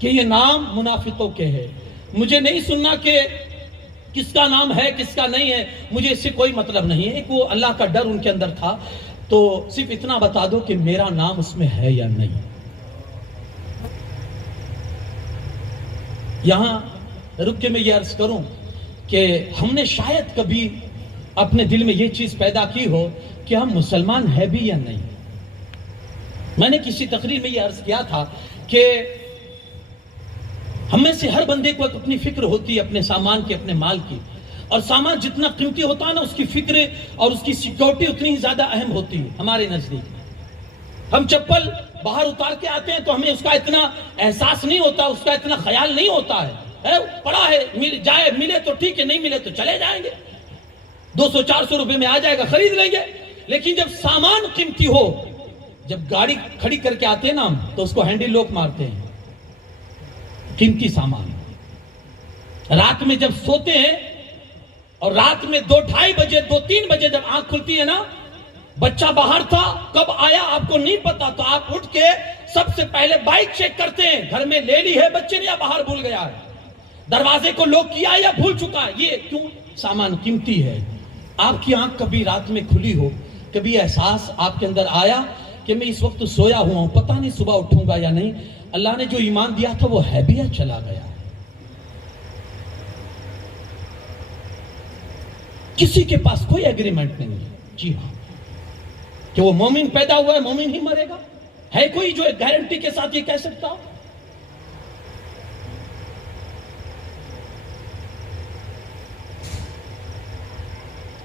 کہ یہ نام منافقوں کے ہیں, مجھے نہیں سننا کہ کس کا نام ہے کس کا نہیں ہے, مجھے اس سے کوئی مطلب نہیں ہے. ایک وہ اللہ کا ڈر ان کے اندر تھا, تو صرف اتنا بتا دو کہ میرا نام اس میں ہے یا نہیں. یہاں رک کے میں یہ عرض کروں کہ ہم نے شاید کبھی اپنے دل میں یہ چیز پیدا کی ہو کہ ہم مسلمان ہیں بھی یا نہیں. میں نے کسی تقریر میں یہ عرض کیا تھا کہ ہم میں سے ہر بندے کو اپنی فکر ہوتی ہے اپنے سامان کی, اپنے مال کی, اور سامان جتنا قیمتی ہوتا ہے نا اس کی فکر اور اس کی سیکیورٹی اتنی ہی زیادہ اہم ہوتی ہے ہمارے نزدیک. ہم چپل باہر اتار کے آتے ہیں تو ہمیں اس کا اتنا احساس نہیں ہوتا, اس کا اتنا خیال نہیں ہوتا ہے, پڑا ہے ملے تو ٹھیک ہے, نہیں ملے تو چلے جائیں گے. 200-400 روپے میں آ جائے گا، خرید لیں گے. لیکن جب سامان قیمتی ہو، جب گاڑی کھڑی کر کے آتے ہیں نا ہم، تو اس کو ہینڈل لوک مارتے ہیں. قیمتی سامان رات میں جب سوتے ہیں اور رات میں 2-2:30 بجے 2-3 بجے جب آنکھ کھلتی ہے نا، بچہ باہر تھا کب آیا آپ کو نہیں پتا، تو آپ اٹھ کے سب سے پہلے بائک چیک کرتے ہیں گھر میں لے لی ہے بچے نے یا باہر بھول گیا ہے، دروازے کو لوک کیا یا بھول چکا ہے. یہ کیوں؟ سامان قیمتی ہے. آپ کی آنکھ کبھی رات میں کھلی ہو، کبھی احساس آپ کے اندر آیا کہ میں اس وقت سویا ہوا ہوں، پتہ نہیں صبح اٹھوں گا یا نہیں، اللہ نے جو ایمان دیا تھا وہ ہے بھی یا چلا گیا؟ کسی کے پاس کوئی ایگریمنٹ نہیں ہے، جی ہاں، کہ وہ مومن پیدا ہوا ہے مومن ہی مرے گا. ہے کوئی جو ایک گارنٹی کے ساتھ یہ کہہ سکتا؟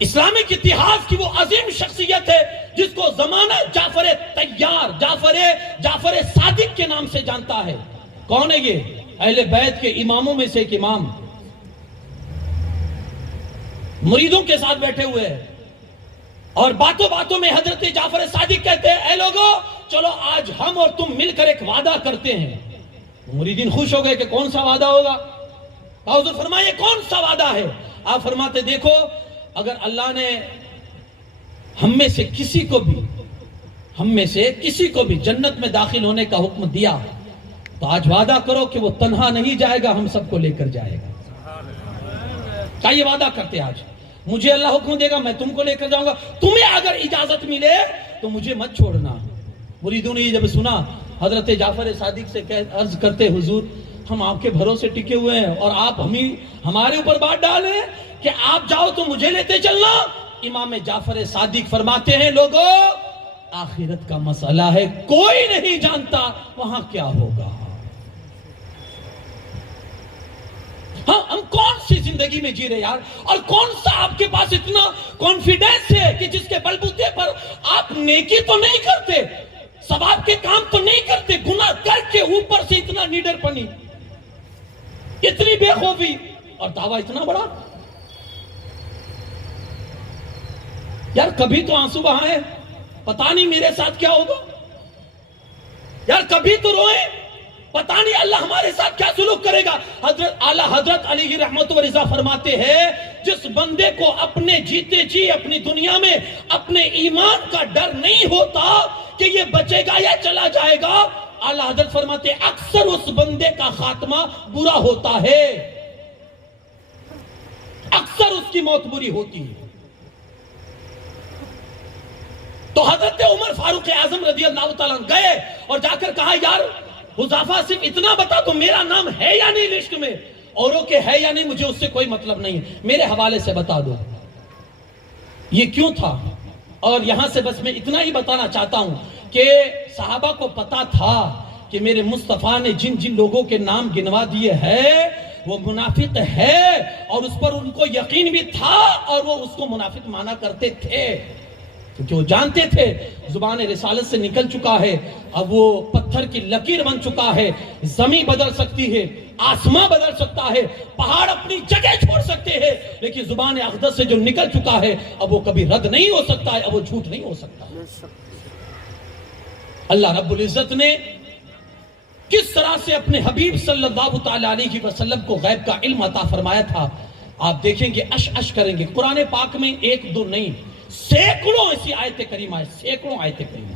اسلامک اتحاد کی وہ عظیم شخصیت ہے جس کو زمانہ جعفر طیار، جعفر صادق کے نام سے جانتا ہے. کون ہے یہ؟ اہل بیت کے اماموں میں سے ایک امام، مریدوں کے ساتھ بیٹھے ہوئے ہیں اور باتوں باتوں میں حضرت جعفر صادق کہتے ہیں اے لوگو چلو آج ہم اور تم مل کر ایک وعدہ کرتے ہیں. مریدین خوش ہو گئے کہ کون سا وعدہ ہوگا؟ حضور فرمائے کون سا وعدہ ہے؟ آپ فرماتے دیکھو اگر اللہ نے ہم میں سے کسی کو بھی جنت میں داخل ہونے کا حکم دیا تو آج وعدہ کرو کہ وہ تنہا نہیں جائے گا، ہم سب کو لے کر جائے گا. کیا یہ وعدہ کرتے آج؟ مجھے اللہ حکم دے گا میں تم کو لے کر جاؤں گا، تمہیں اگر اجازت ملے تو مجھے مت چھوڑنا. مریدوں نے یہ جب سنا حضرت جعفر صادق سے عرض کرتے حضور ہم آپ کے بھروسے ٹکے ہوئے ہیں اور آپ ہمارے اوپر بات ڈالیں کہ آپ جاؤ تو مجھے لیتے چلنا. امام جعفر صادق فرماتے ہیں لوگو آخرت کا مسئلہ ہے، کوئی نہیں جانتا وہاں کیا ہوگا. ہاں ہم کون سی زندگی میں جی رہے یار، اور کون سا آپ کے پاس اتنا کانفیڈنس ہے کہ جس کے بلبوتے پر آپ نیکی تو نہیں کرتے، ثواب کے کام تو نہیں کرتے، گناہ کر کے اوپر سے اتنا نیڈر پنی، اتنی بے خوفی اور دعویٰ اتنا بڑا. یار کبھی تو آنسو بہائیں، پتہ نہیں میرے ساتھ کیا ہوگا. یار کبھی تو روئیں، پتہ نہیں اللہ ہمارے ساتھ کیا سلوک کرے گا. حضرت علی رحمت و رضا فرماتے ہیں جس بندے کو اپنے جیتے جی اپنی دنیا میں اپنے ایمان کا ڈر نہیں ہوتا کہ یہ بچے گا یا چلا جائے گا، اعلیٰ حضرت فرماتے ہیں اکثر اس بندے کا خاتمہ برا ہوتا ہے، اکثر اس کی موت بری ہوتی ہے. تو حضرت عمر فاروق اعظم رضی اللہ تعالیٰ گئے اور جا کر کہا یار حذیفہ صرف اتنا بتا تو میرا نام ہے یا نہیں لسٹ میں، اوروں کے ہے یا نہیں مجھے اس سے کوئی مطلب نہیں ہے، میرے حوالے سے بتا دو. یہ کیوں تھا؟ اور یہاں سے بس میں اتنا ہی بتانا چاہتا ہوں کہ صحابہ کو پتا تھا کہ میرے مصطفیٰ نے جن جن لوگوں کے نام گنوا دیے ہیں وہ منافق ہے، اور اس پر ان کو یقین بھی تھا اور وہ اس کو منافق مانا کرتے تھے کیونکہ وہ جانتے تھے زبان رسالت سے نکل چکا ہے، اب وہ پتھر کی لکیر بن چکا ہے، زمین بدل سکتی ہے، آسمان بدل سکتا ہے، پہاڑ اپنی جگہ چھوڑ سکتے ہیں، لیکن زبان اقدس سے جو نکل چکا ہے اب وہ کبھی رد نہیں ہو سکتا ہے، اب وہ جھوٹ نہیں ہو سکتا. اللہ رب العزت نے کس طرح سے اپنے حبیب صلی اللہ تعالی علیہ وسلم کو غیب کا علم عطا فرمایا تھا آپ دیکھیں گے، اش کریں گے. قرآن پاک میں ایک دو نہیں سینکڑوں ایسی آیت کریمہ ہے، سینکڑوں آیت کریمہ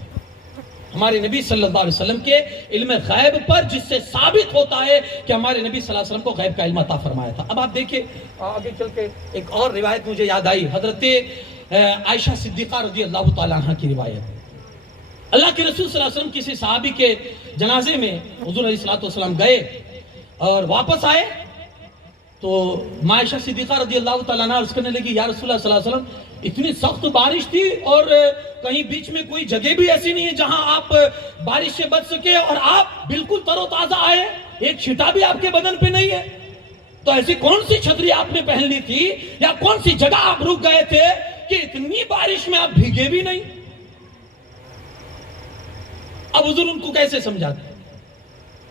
ہمارے نبی صلی اللہ علیہ وسلم کے علم غیب پر، جس سے ثابت ہوتا ہے کہ ہمارے نبی صلی اللہ علیہ وسلم کو غیب کا علم عطا فرمایا تھا. اب آپ دیکھیں آگے چل کے ایک اور روایت مجھے یاد آئی، حضرت عائشہ صدیقہ رضی اللہ تعالیٰ عنہ کی روایت. اللہ کے رسول صلی اللہ علیہ وسلم کسی صحابی کے جنازے میں حضور علیہ السلام گئے اور واپس آئے تو عائشہ صدیقہ رضی اللہ تعالیٰ عنہ عرض کرنے لگی یا رسول اللہ صلی اللہ علیہ وسلم اتنی سخت بارش تھی اور کہیں بیچ میں کوئی جگہ بھی ایسی نہیں ہے جہاں آپ بارش سے بچ سکے اور آپ بالکل تر و تازہ آئے، ایک چھٹا بھی آپ کے بدن پہ نہیں ہے، تو ایسی کون سی چھتری آپ نے پہن لی تھی یا کون سی جگہ آپ رک گئے تھے کہ اتنی بارش میں آپ بھیگے بھی نہیں؟ اب حضور ان کو کیسے سمجھاتے؟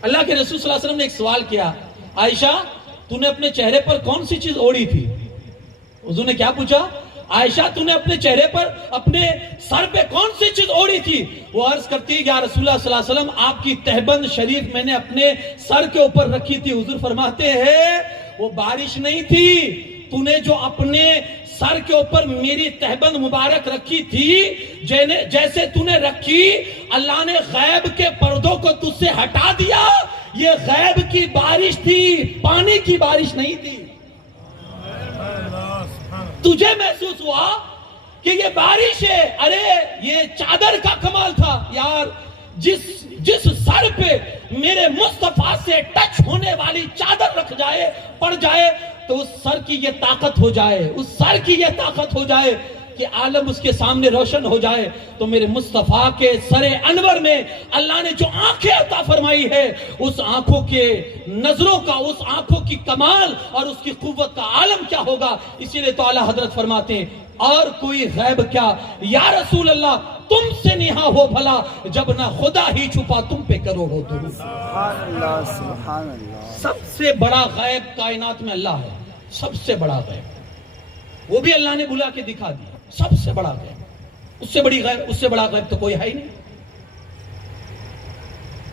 اللہ کے رسول صلی اللہ علیہ وسلم نے ایک سوال کیا، عائشہ تو نے اپنے چہرے پر کون سی چیز اوڑھی تھی؟ حضور نے کیا پوچھا؟ عائشہ تو نے اپنے چہرے پر اپنے سر پہ کون سی چیز اوڑھی تھی؟ وہ عرض کرتی ہے یا رسول اللہ صلی اللہ علیہ وسلم آپ کی تہبند شریف میں نے اپنے سر کے اوپر رکھی تھی۔ حضور فرماتے ہیں وہ بارش نہیں تھی، تو نے جو اپنے سر کے اوپر میری تہبند مبارک رکھی تھی، جیسے تو نے رکھی اللہ نے غیب کے پردوں کو تجھ سے ہٹا دیا، یہ غیب کی بارش تھی، پانی کی بارش نہیں تھی۔ تجھے محسوس ہوا کہ یہ بارش ہے، ارے یہ چادر کا کمال تھا یار، جس سر پہ میرے مصطفیٰ سے ٹچ ہونے والی چادر رکھ جائے، پڑ جائے تو اس سر کی یہ طاقت ہو جائے، اس سر کی یہ طاقت ہو جائے کہ عالم اس کے سامنے روشن ہو جائے۔ تو میرے مصطفیٰ کے سر انور میں اللہ نے جو آنکھیں عطا فرمائی ہے، اس آنکھوں کے نظروں کا، اس آنکھوں کی کمال اور اس کی قوت کا عالم کیا ہوگا۔ اسی لئے تو اعلیٰ حضرت فرماتے ہیں اور کوئی غیب کیا یا رسول اللہ تم سے نہا ہو بھلا، جب نہ خدا ہی چھپا تم پہ کروڑوں درود۔ سبحان اللہ سبحان اللہ۔ سب سے بڑا غیب کائنات میں اللہ ہے، سب سے بڑا غیب وہ بھی اللہ نے بلا کے دکھا دیا، سب سے بڑا غیب، اس سے بڑا غیب تو کوئی ہے ہی نہیں۔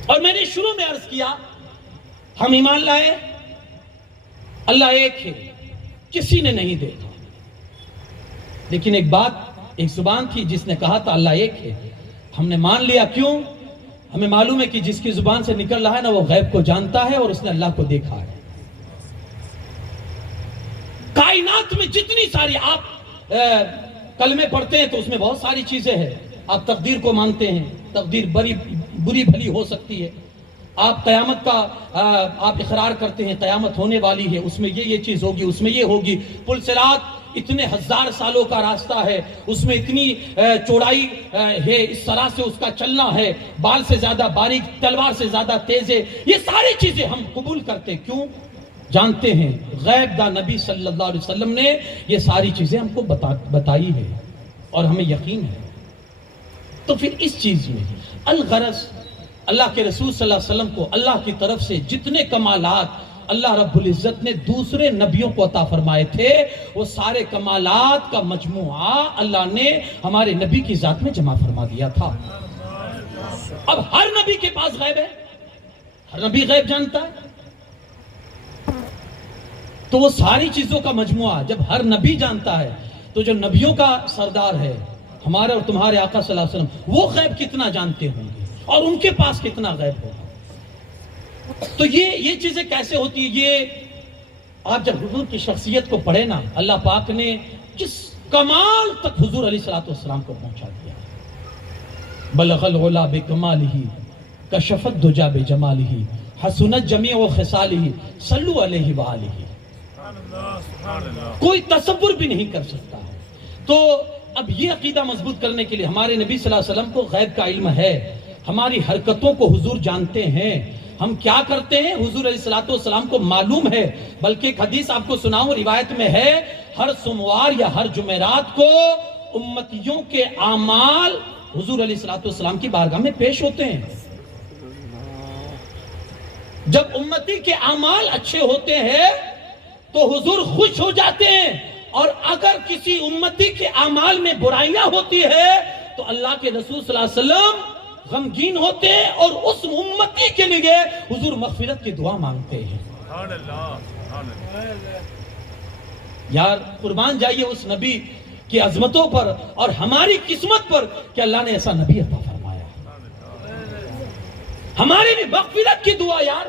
اور میں نے شروع میں عرض کیا ہم ایمان لائے اللہ ایک ہے، کسی نے نہیں دیکھا، لیکن ایک بات، ایک زبان تھی جس نے کہا تھا اللہ ایک ہے، ہم نے مان لیا۔ کیوں؟ ہمیں معلوم ہے کہ جس کی زبان سے نکل رہا ہے نا وہ غیب کو جانتا ہے اور اس نے اللہ کو دیکھا ہے۔ کائنات میں جتنی ساری آپ کلمے پڑھتے ہیں تو اس میں بہت ساری چیزیں ہیں، آپ تقدیر کو مانتے ہیں، تقدیر بری بھلی ہو سکتی ہے، آپ قیامت کا آپ اقرار کرتے ہیں قیامت ہونے والی ہے، اس میں یہ چیز ہوگی، اس میں یہ ہوگی، پل صراط اتنے ہزار سالوں کا راستہ ہے، اس میں اتنی چوڑائی ہے، اس طرح سے اس کا چلنا ہے، بال سے زیادہ باریک، تلوار سے زیادہ تیز ہے، یہ ساری چیزیں ہم قبول کرتے ہیں۔ کیوں؟ جانتے ہیں غیب دا نبی صلی اللہ علیہ وسلم نے یہ ساری چیزیں ہم کو بتائی ہے اور ہمیں یقین ہے۔ تو پھر اس چیز میں الغرض اللہ کے رسول صلی اللہ علیہ وسلم کو اللہ کی طرف سے جتنے کمالات اللہ رب العزت نے دوسرے نبیوں کو عطا فرمائے تھے، وہ سارے کمالات کا مجموعہ اللہ نے ہمارے نبی کی ذات میں جمع فرما دیا تھا۔ اب ہر نبی کے پاس غیب ہے، ہر نبی غیب جانتا ہے، تو وہ ساری چیزوں کا مجموعہ جب ہر نبی جانتا ہے تو جو نبیوں کا سردار ہے ہمارے اور تمہارے آقا صلی اللہ علیہ وسلم، وہ غیب کتنا جانتے ہوں گے اور ان کے پاس کتنا غیب ہوگا۔ تو یہ چیزیں کیسے ہوتی ہیں؟ یہ آپ جب حضور کی شخصیت کو پڑھے نا، اللہ پاک نے کس کمال تک حضور علیہ السلام کو پہنچا دیا۔ بلغ العلا بکمالہ کشف الدجا بجمالہ حسنت جمیع خصالہ صلو علیہ وآلہ۔ کوئی تصور بھی نہیں کر سکتا ہے۔ تو اب یہ عقیدہ مضبوط کرنے کے لیے ہمارے نبی صلی اللہ علیہ وسلم کو غیب کا علم ہے، ہماری حرکتوں کو حضور جانتے ہیں، ہم کیا کرتے ہیں حضور علیہ السلام کو معلوم ہے۔ بلکہ ایک حدیث آپ کو سناؤں، روایت میں ہے ہر سوموار یا ہر جمعرات کو امتیوں کے اعمال حضور علیہ السلام کی بارگاہ میں پیش ہوتے ہیں۔ جب امتی کے اعمال اچھے ہوتے ہیں تو حضور خوش ہو جاتے ہیں، اور اگر کسی امتی کے اعمال میں برائیاں ہوتی ہے تو اللہ کے رسول صلی اللہ علیہ وسلم غمگین ہوتے ہیں اور اس امتی کے لیے حضور مغفرت کی دعا مانگتے ہیں۔ یار قربان جائیے اس نبی کی عظمتوں پر اور ہماری قسمت پر کہ اللہ نے ایسا نبی عطا فرمایا۔ ہمارے لیے مغفرت کی دعا، یار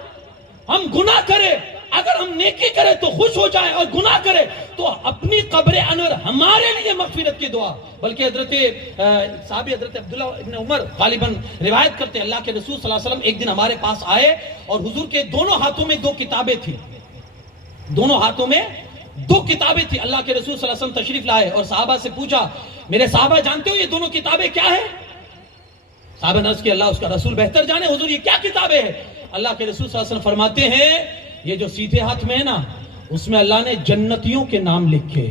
ہم گناہ کریں، اگر ہم نیکی کریں تو خوش ہو جائیں اور گناہ کریں تو اپنی قبر انور ہمارے لیے مغفرت کی دعا۔ بلکہ حضرت صحابی حضرت عبداللہ ابن عمر غالباً روایت کرتے اللہ کے رسول صلی اللہ علیہ وسلم ایک دن ہمارے پاس آئے اور حضور کے دونوں ہاتھوں میں دو کتابیں تھیں، دونوں ہاتھوں میں دو کتابیں تھیں۔ اللہ کے رسول صلی اللہ علیہ وسلم تشریف لائے اور صحابہ سے پوچھا میرے صحابہ جانتے ہو یہ دونوں کتابیں کیا ہیں؟ صحابہ نے عرض کیا اللہ اس کا رسول بہتر جانے، حضور یہ کیا کتابیں ہیں؟ اللہ کے رسول صلی اللہ علیہ وسلم فرماتے ہیں یہ جو سیدھے ہاتھ میں ہے نا اس میں اللہ نے جنتیوں کے نام لکھے،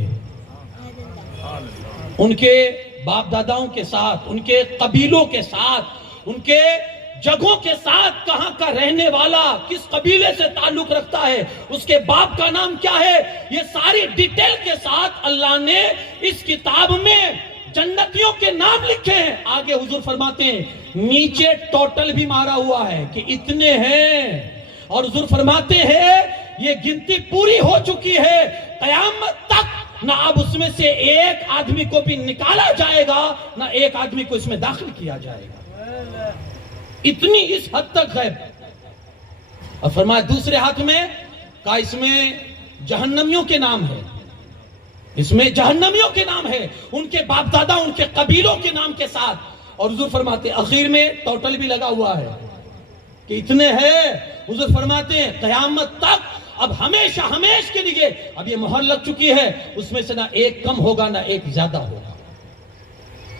ان کے باپ داداؤں کے ساتھ، ان کے قبیلوں کے ساتھ، ان کے جگہوں کے ساتھ کہاں کا رہنے والا، کس قبیلے سے تعلق رکھتا ہے، اس کے باپ کا نام کیا ہے، یہ ساری ڈیٹیل کے ساتھ اللہ نے اس کتاب میں جنتیوں کے نام لکھے ہیں۔ آگے حضور فرماتے ہیں نیچے ٹوٹل بھی مارا ہوا ہے کہ اتنے ہیں، اور حضور فرماتے ہیں یہ گنتی پوری ہو چکی ہے، قیامت تک نہ اب اس میں سے ایک آدمی کو بھی نکالا جائے گا، نہ ایک آدمی کو اس میں داخل کیا جائے گا، اتنی اس حد تک غیب۔ اور فرمایا دوسرے ہاتھ میں کہا اس میں جہنمیوں کے نام ہے، اس میں جہنمیوں کے نام ہے، ان کے باپ دادا ان کے قبیلوں کے نام کے ساتھ۔ اور حضور فرماتے اخیر میں ٹوٹل بھی لگا ہوا ہے کہ اتنے ہیں۔ حضور فرماتے ہیں قیامت تک اب ہمیشہ ہمیش کے لیے اب یہ مہر لگ چکی ہے، اس میں سے نہ ایک کم ہوگا نہ ایک زیادہ ہوگا۔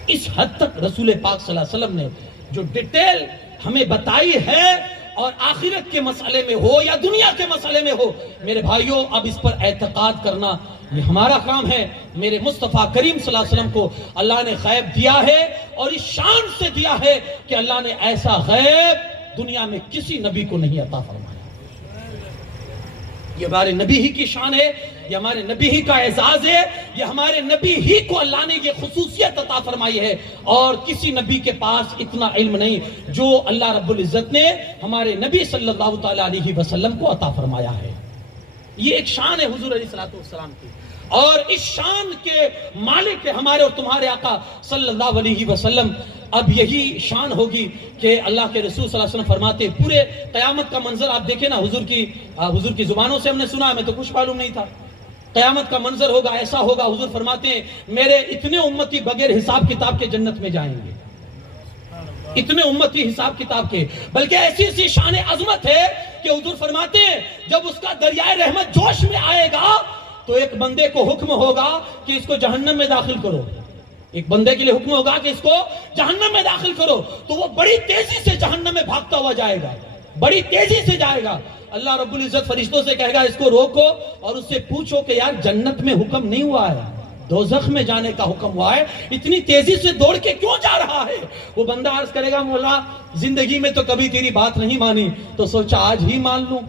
اس حد تک رسول پاک صلی اللہ علیہ وسلم نے جو ڈیٹیل ہمیں بتائی ہے، اور آخرت کے مسئلے میں ہو یا دنیا کے مسئلے میں ہو، میرے بھائیوں اب اس پر اعتقاد کرنا یہ ہمارا کام ہے۔ میرے مصطفیٰ کریم صلی اللہ علیہ وسلم کو اللہ نے غیب دیا ہے، اور اس شان سے دیا ہے کہ اللہ نے ایسا غیب دنیا میں کسی نبی کو نہیں عطا فرمایا۔ یہ ہمارے نبی ہی کی شان ہے، یہ ہمارے نبی ہی کا اعزاز ہے، یہ ہمارے نبی ہی کو اللہ نے یہ خصوصیت عطا فرمائی ہے، اور کسی نبی کے پاس اتنا علم نہیں جو اللہ رب العزت نے ہمارے نبی صلی اللہ تعالیٰ علیہ وسلم کو عطا فرمایا ہے۔ یہ ایک شان ہے حضور علیہ السلام کی، اور اس شان کے مالک ہے ہمارے اور تمہارے آقا صلی اللہ علیہ وسلم۔ اب یہی شان ہوگی کہ اللہ کے رسول صلی اللہ علیہ وسلم فرماتے پورے قیامت کا منظر آپ دیکھیں نا، حضور کی زبانوں سے ہم نے سنا، ہمیں تو کچھ معلوم نہیں تھا۔ قیامت کا منظر ہوگا، ایسا ہوگا، حضور فرماتے ہیں میرے اتنے امتی بغیر حساب کتاب کے جنت میں جائیں گے، اتنے امتی حساب کتاب کے، بلکہ ایسی ایسی شان عظمت ہے کہ حضور فرماتے ہیں جب اس کا دریائے رحمت جوش میں آئے گا تو ایک بندے کو حکم ہوگا کہ اس کو جہنم میں داخل کرو، ایک بندے کے لیے حکم ہوگا کہ اس کو جہنم میں داخل کرو، تو وہ بڑی تیزی سے جہنم میں بھاگتا ہوا جائے گا، بڑی تیزی سے جائے گا۔ اللہ رب العزت فرشتوں سے کہے گا اس کو روکو اور اس سے پوچھو کہ یار جنت میں حکم نہیں ہوا ہے، دوزخ میں جانے کا حکم ہوا ہے، اتنی تیزی سے دوڑ کے کیوں جا رہا ہے؟ وہ بندہ عرض کرے گا مولا زندگی میں تو کبھی تیری بات نہیں مانی، تو سوچا آج ہی مان لوں۔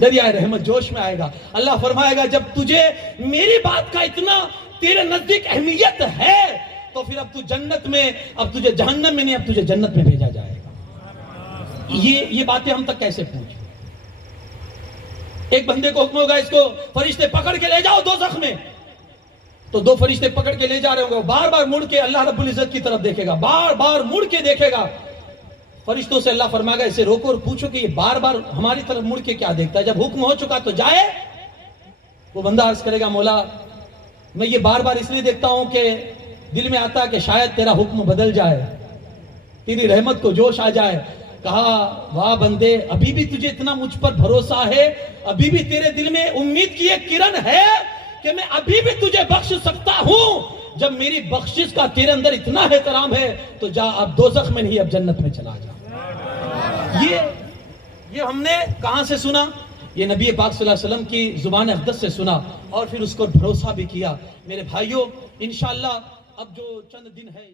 دریائے رحمت جوش میں آئے گا، اللہ فرمائے گا جب تجھے میری بات کا اتنا تیرے نزدیک اہمیت ہے تو پھر اب تو جنت میں، اب تجھے جہنم میں نہیں، اب تجھے جنت میں بھیجا جائے گا۔ یہ باتیں ہم تک کیسے پہنچ؟ ایک بندے کو حکم ہوگا اس کو فرشتے پکڑ کے لے جاؤ دوزخ میں، تو دو فرشتے پکڑ کے لے جا رہے ہوں گے، بار بار مڑ کے اللہ رب العزت کی طرف دیکھے گا، بار بار مڑ کے دیکھے گا۔ فرشتوں سے اللہ فرمائے گا اسے روکو اور پوچھو کہ یہ بار بار ہماری طرف مڑ کے کیا دیکھتا ہے، جب حکم ہو چکا تو جائے۔ وہ بندہ عرض کرے گا مولا میں یہ بار بار اس لیے دیکھتا ہوں کہ دل میں آتا ہے کہ شاید تیرا حکم بدل جائے، تیری رحمت کو جوش آ جائے۔ کہا واہ بندے ابھی بھی تجھے اتنا مجھ پر بھروسہ ہے، ابھی بھی تیرے دل میں امید کی ایک کرن ہے کہ میں ابھی بھی تجھے بخش سکتا ہوں، جب میری بخشش کا تیرے اندر اتنا احترام ہے تو جا اب دوزخ میں نہیں اب جنت میں چلا جا۔ یہ ہم نے کہاں سے سنا؟ یہ نبی پاک صلی اللہ علیہ وسلم کی زبان اقدس سے سنا اور پھر اس کو بھروسہ بھی کیا۔ میرے بھائیوں انشاءاللہ اب جو چند دن ہے